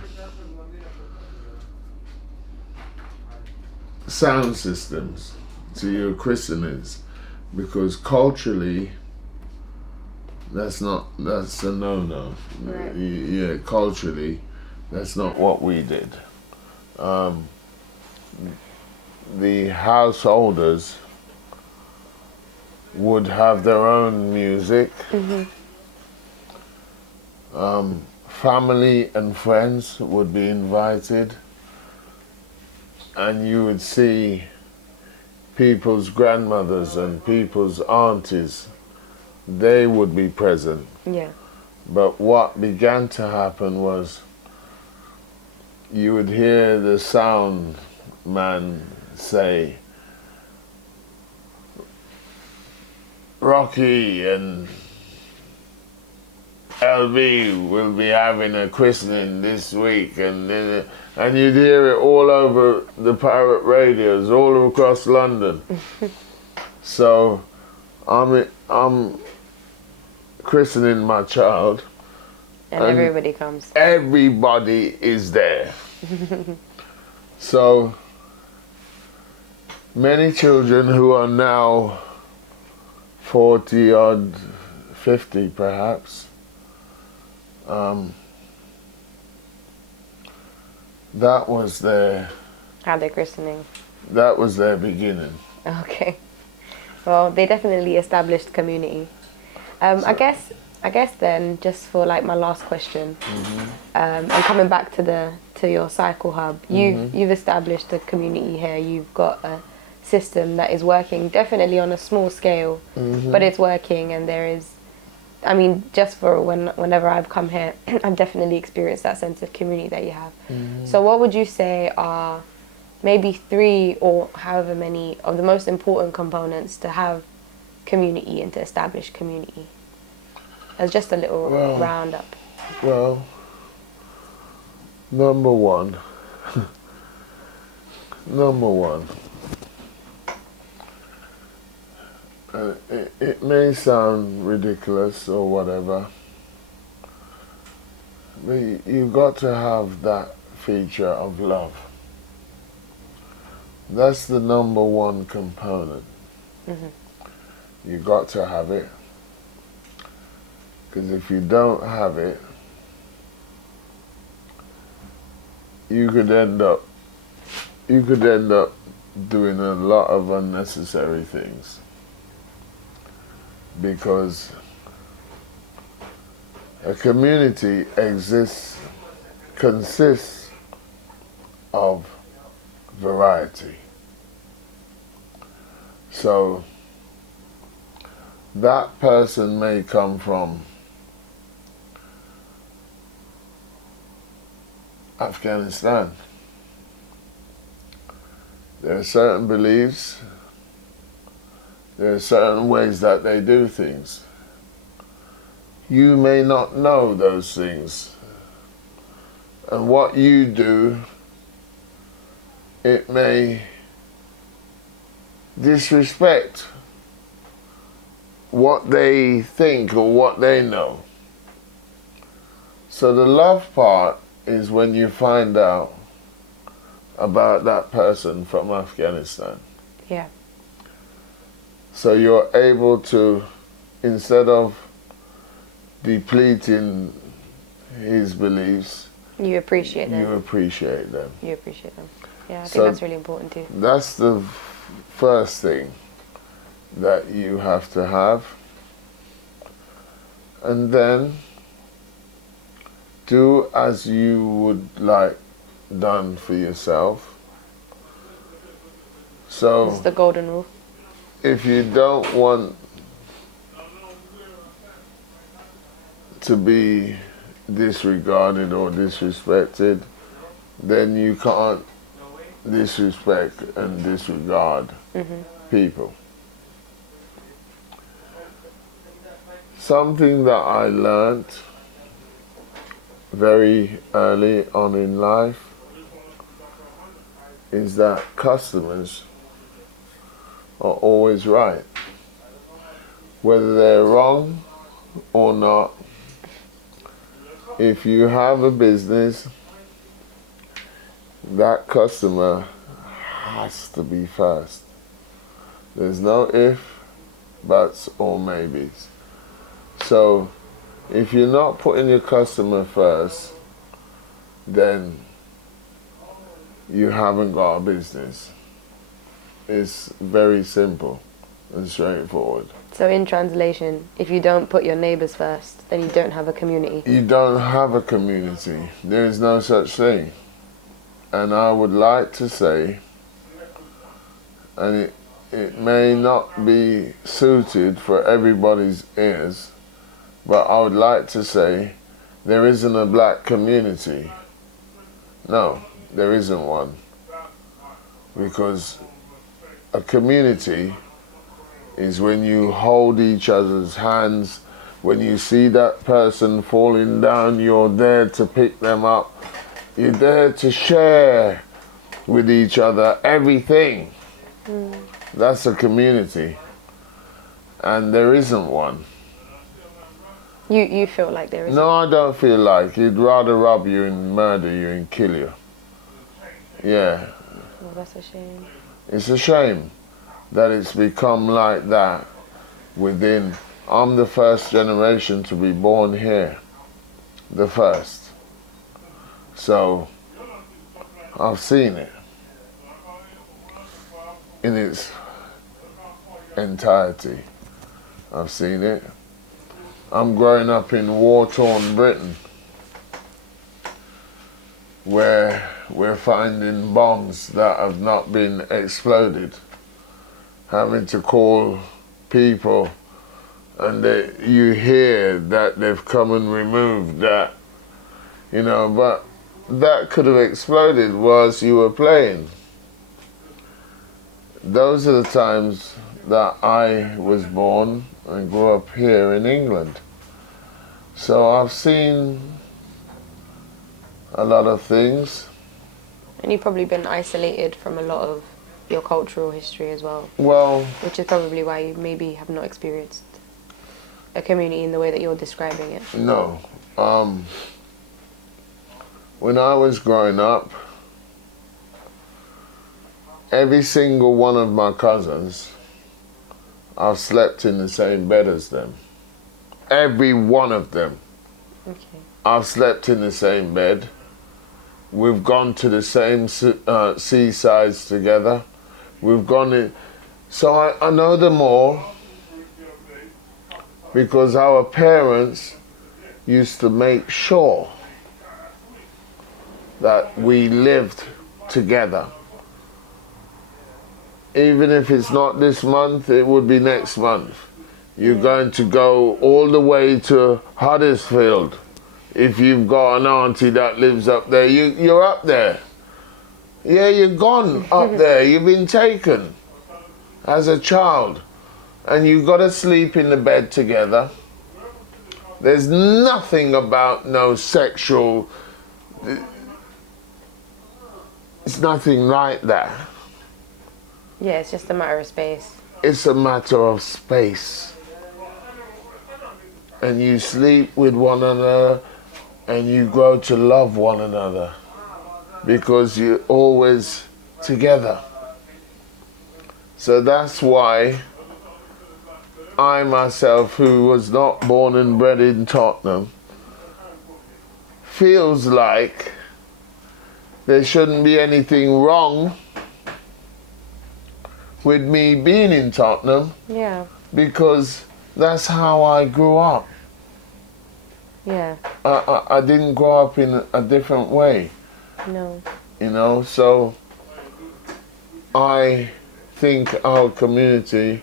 sound systems to your christenings, because culturally that's a no-no. Right. Yeah, culturally that's not what we did. The householders would have their own music. Family and friends would be invited, and you would see people's grandmothers and people's aunties, they would be present. Yeah. But what began to happen was you would hear the sound man say, Rocky and LB will be having a christening this week, and you'd hear it all over the pirate radios all across London. So I'm christening my child, and everybody comes. Everybody is there. So many children who are now 40 odd, 50 perhaps, that was their... Had their christening. That was their beginning. Okay. Well, they definitely established community. I guess then, just for like my last question, and coming back to your cycle hub, you've established a community here. You've got a system that is working, definitely on a small scale, but it's working, and there is I mean, just for whenever I've come here, I've definitely experienced that sense of community that you have. So what would you say are maybe 3 or however many of the most important components to have community and to establish community? As just a little roundup. Well, number one, it may sound ridiculous or whatever, but you've got to have that feature of love. That's the number one component. You've got to have it, because if you don't have it, you could end up doing a lot of unnecessary things, because a community consists of variety. So that person may come from Afghanistan. There are certain beliefs, there are certain ways that they do things. You may not know those things, and what you do, it may disrespect what they think or what they know. So the love part is when you find out about that person from Afghanistan. Yeah. So you're able to, instead of depleting his beliefs, you appreciate them. You appreciate them. You appreciate them. Yeah, I think So that's really important too. That's the first thing that you have to have. And then do as you would like done for yourself. So this is the golden rule. If you don't want to be disregarded or disrespected, then you can't disrespect and disregard people. Something that I learned very early on in life is that customers are always right. Whether they're wrong or not, if you have a business, that customer has to be first. There's no if, buts, or maybes. So if you're not putting your customer first, then you haven't got a business. It's very simple and straightforward. So in translation, if you don't put your neighbours first, then you don't have a community. You don't have a community. There is no such thing. And I would like to say, and it may not be suited for everybody's ears, but I would like to say there isn't a black community. No, there isn't one. Because a community is when you hold each other's hands. When you see that person falling down, you're there to pick them up. You're there to share with each other everything. That's a community. And there isn't one. You feel like there is? No, I don't feel like. He'd rather rob you and murder you and kill you. Yeah. Well, that's a shame. It's a shame that it's become like that within. I'm the first generation to be born here. The first. So, I've seen it in its entirety. I've seen it. I'm growing up in war-torn Britain, where we're finding bombs that have not been exploded, having to call people and you hear that they've come and removed that, you know, but that could have exploded whilst you were playing. Those are the times that I was born and grew up here in England. So I've seen a lot of things. And you've probably been isolated from a lot of your cultural history as well. Well, which is probably why you maybe have not experienced a community in the way that you're describing it. No. When I was growing up, every single one of my cousins, I've slept in the same bed as them. Every one of them. Okay. I've slept in the same bed. We've gone to the same seasides together. We've gone in. So I know them all because our parents used to make sure that we lived together. Even if it's not this month, it would be next month. You're going to go all the way to Huddersfield. If you've got an auntie that lives up there, you're up there. Yeah, you're gone up there. You've been taken as a child. And you've got to sleep in the bed together. There's nothing about no sexual... It's nothing like that. Yeah, it's just a matter of space. It's a matter of space. And you sleep with one another and you grow to love one another because you're always together. So that's why I myself, who was not born and bred in Tottenham, feels like there shouldn't be anything wrong with me being in Tottenham. Yeah. Because that's how I grew up. Yeah. I didn't grow up in a different way. No. You know, so I think our community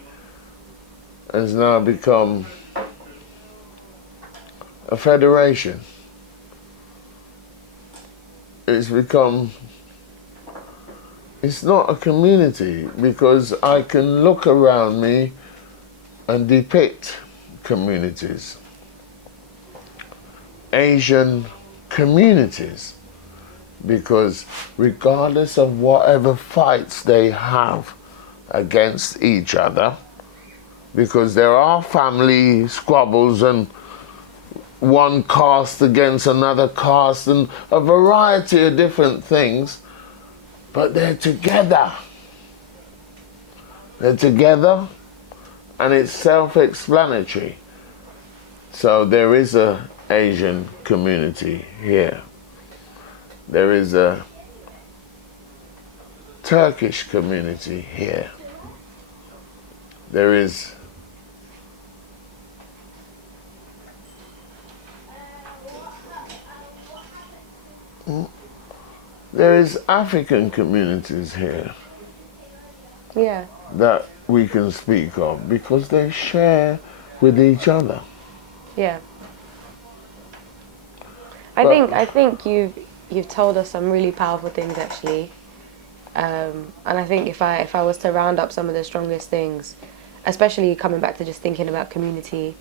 has now become a federation. It's not a community because I can look around me and depict communities. Asian communities, because regardless of whatever fights they have against each other, because there are family squabbles and one caste against another caste and a variety of different things, but they're together. They're together, and it's self-explanatory. So there is a Asian community here. There is a Turkish community here. There is African communities here. Yeah. That we can speak of because they share with each other. Yeah. I think you've told us some really powerful things actually, and I think if I was to round up some of the strongest things, especially coming back to just thinking about community,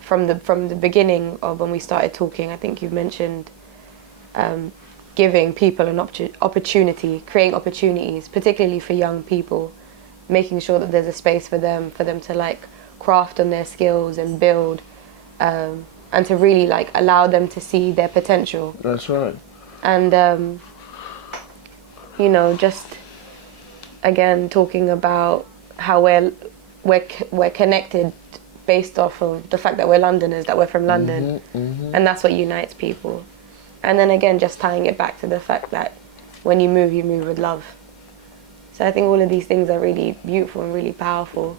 from the beginning of when we started talking, I think you've mentioned giving people an opportunity, creating opportunities, particularly for young people, making sure that there's a space for them to like craft on their skills and build. And to really like allow them to see their potential. That's right. And you know, just again talking about how we're connected based off of the fact that we're Londoners, that we're from London, and that's what unites people. And then again, just tying it back to the fact that when you move with love. So I think all of these things are really beautiful and really powerful.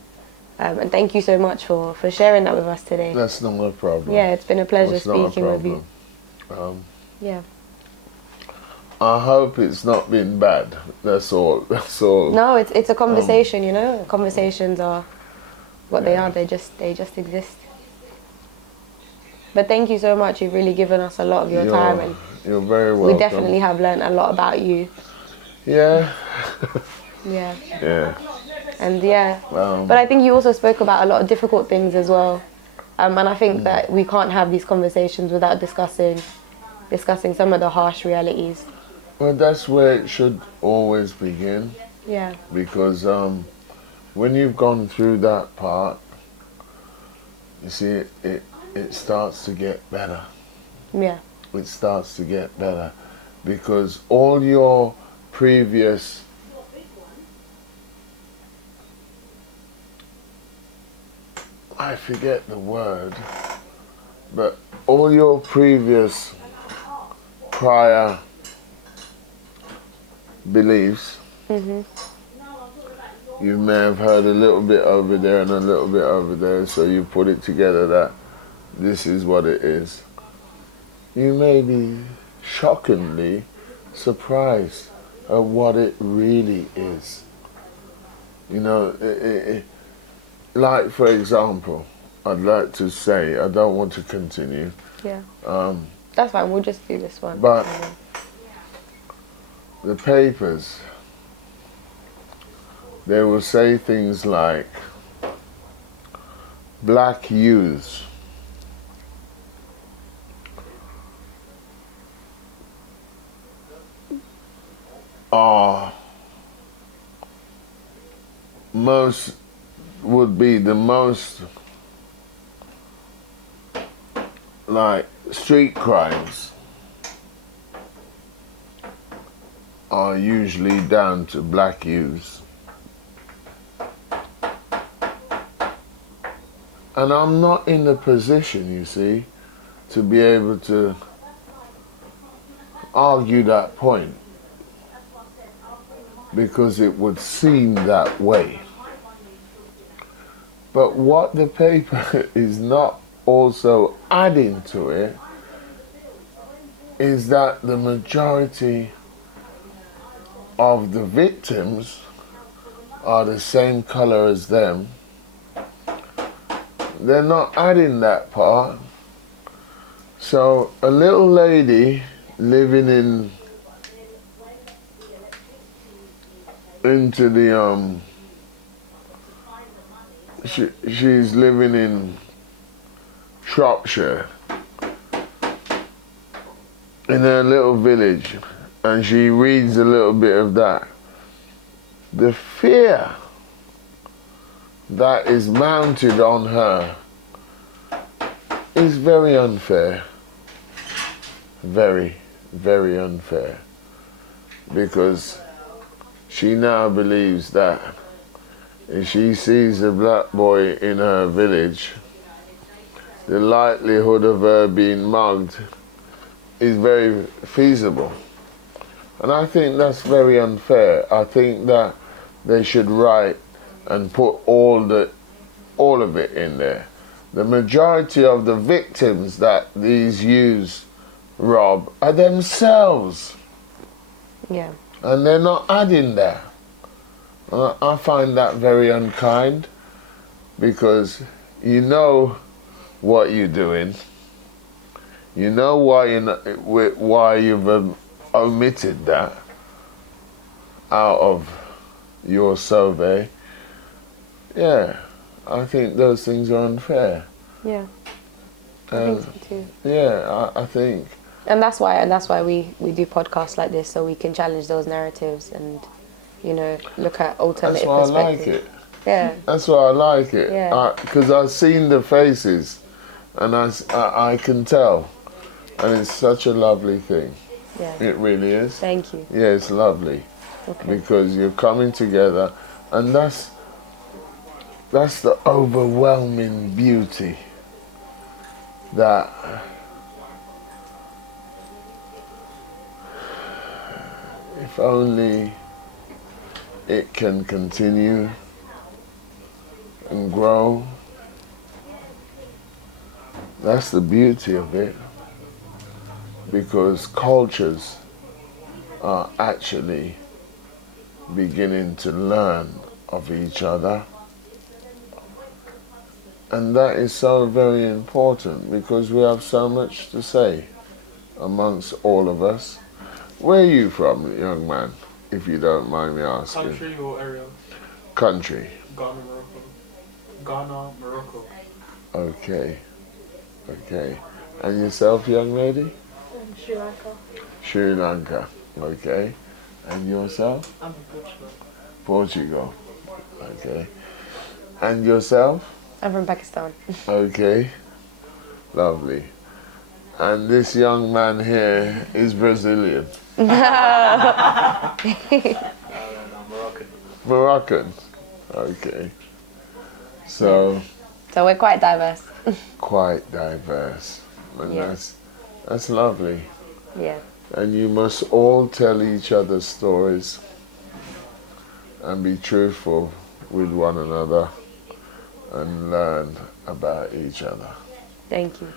And thank you so much for sharing that with us today. That's not a problem. Yeah, it's been a pleasure speaking with you. Yeah. I hope it's not been bad. That's all. No, it's a conversation, you know. Conversations are what they are. They just exist. But thank you so much. You've really given us a lot of your time, and you're very welcome. we definitely have learned a lot about you. Yeah. Yeah. Yeah. And but I think you also spoke about a lot of difficult things as well. And I think that we can't have these conversations without discussing some of the harsh realities. Well, that's where it should always begin. Yeah. Because when you've gone through that part, you see, it starts to get better. Yeah. It starts to get better. Because all your previous I forget the word, but all your previous prior beliefs, you may have heard a little bit over there and a little bit over there, so you put it together that this is what it is. You may be shockingly surprised at what it really is. You know, like, for example, I'd like to say, I don't want to continue. Yeah. That's fine, we'll just do this one. But the papers, they will say things like, black youths are would be the most, like, street crimes are usually down to black youths. And I'm not in the position, you see, to be able to argue that point, because it would seem that way. But what the paper is not also adding to it is that the majority of the victims are the same color as them. They're not adding that part. So a little lady living into the she's living in Shropshire, in her little village, and she reads a little bit of that. The fear that is mounted on her is very unfair. Very, very unfair. Because she now believes that if she sees a black boy in her village, the likelihood of her being mugged is very feasible. And I think that's very unfair. I think that they should write and put all of it in there. The majority of the victims that these youths rob are themselves. Yeah. And they're not adding that. I find that very unkind, because you know what you're doing. You know why you've omitted that out of your survey. Yeah, I think those things are unfair. Yeah, I think so too. Yeah, I think. And that's why we do podcasts like this, so we can challenge those narratives and, you know, look at alternative perspectives. That's why I like it. Yeah. That's why I like it. Yeah. Because I've seen the faces, and I can tell, and it's such a lovely thing. Yeah. It really is. Thank you. Yeah, it's lovely. Okay. Because you're coming together, and that's the overwhelming beauty that if only it can continue and grow. That's the beauty of it, because cultures are actually beginning to learn of each other, And that is so very important because we have so much to say amongst all of us. Where are you from, young man, if you don't mind me asking? Country or area? Country. Ghana, Morocco. Ghana, Morocco. Okay, okay. And yourself, young lady? Sri Lanka. Sri Lanka, okay. And yourself? I'm from Portugal. Portugal, okay. And yourself? I'm from Pakistan. Okay, lovely. And this young man here is Brazilian. No, Moroccan. Moroccan, okay. So, So we're quite diverse. quite diverse. And Yeah. that's lovely. Yeah. And you must all tell each other stories and be truthful with one another and learn about each other. Thank you.